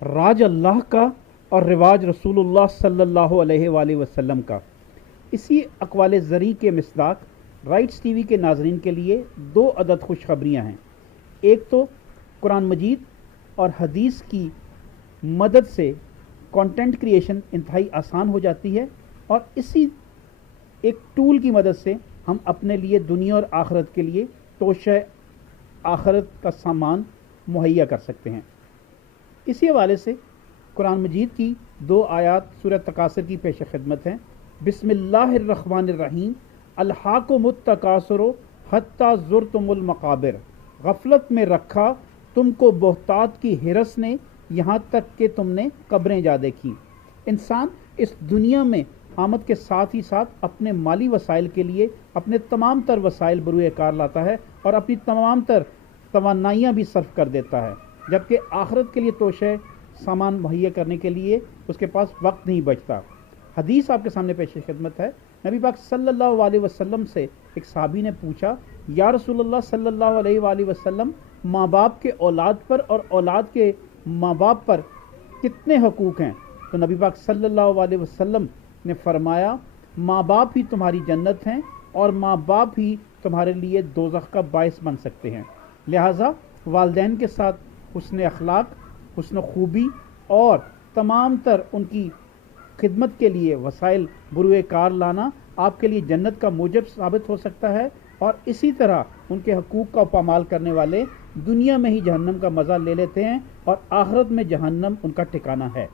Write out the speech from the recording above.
راج اللہ کا اور رواج رسول اللہ صلی اللہ علیہ وآلہ وسلم کا۔ اسی اقوال زرعی کے مصداق رائٹس ٹی وی کے ناظرین کے لیے دو عدد خوشخبریاں ہیں۔ ایک تو قرآن مجید اور حدیث کی مدد سے کنٹینٹ کریشن انتہائی آسان ہو جاتی ہے، اور اسی ایک ٹول کی مدد سے ہم اپنے لیے دنیا اور آخرت کے لیے توشہ آخرت کا سامان مہیا کر سکتے ہیں۔ اسی حوالے سے قرآن مجید کی دو آیات سورہ تکاثر کی پیش خدمت ہیں۔ بسم اللہ الرحمن الرحیم، الہاکم التکاثر حتی زرتم المقابر، غفلت میں رکھا تم کو بہتات کی ہرس نے یہاں تک کہ تم نے قبریں جا دیکھی۔ انسان اس دنیا میں آمد کے ساتھ ہی ساتھ اپنے مالی وسائل کے لیے اپنے تمام تر وسائل بروئے کار لاتا ہے اور اپنی تمام تر توانائیاں بھی صرف کر دیتا ہے، جبکہ آخرت کے لیے توشہ سامان مہیا کرنے کے لیے اس کے پاس وقت نہیں بچتا۔ حدیث آپ کے سامنے پیش خدمت ہے۔ نبی پاک صلی اللہ علیہ وسلم سے ایک صحابی نے پوچھا، یا رسول اللہ صلی اللہ علیہ وآلہ وسلم، ماں باپ کے اولاد پر اور اولاد کے ماں باپ پر کتنے حقوق ہیں؟ تو نبی پاک صلی اللہ علیہ وسلم نے فرمایا، ماں باپ ہی تمہاری جنت ہیں اور ماں باپ ہی تمہارے لیے دوزخ کا باعث بن سکتے ہیں۔ لہٰذا والدین کے ساتھ حسن اخلاق، حسن خوبی اور تمام تر ان کی خدمت کے لیے وسائل بروئے کار لانا آپ کے لیے جنت کا موجب ثابت ہو سکتا ہے، اور اسی طرح ان کے حقوق کا پامال کرنے والے دنیا میں ہی جہنم کا مزہ لے لیتے ہیں اور آخرت میں جہنم ان کا ٹھکانہ ہے۔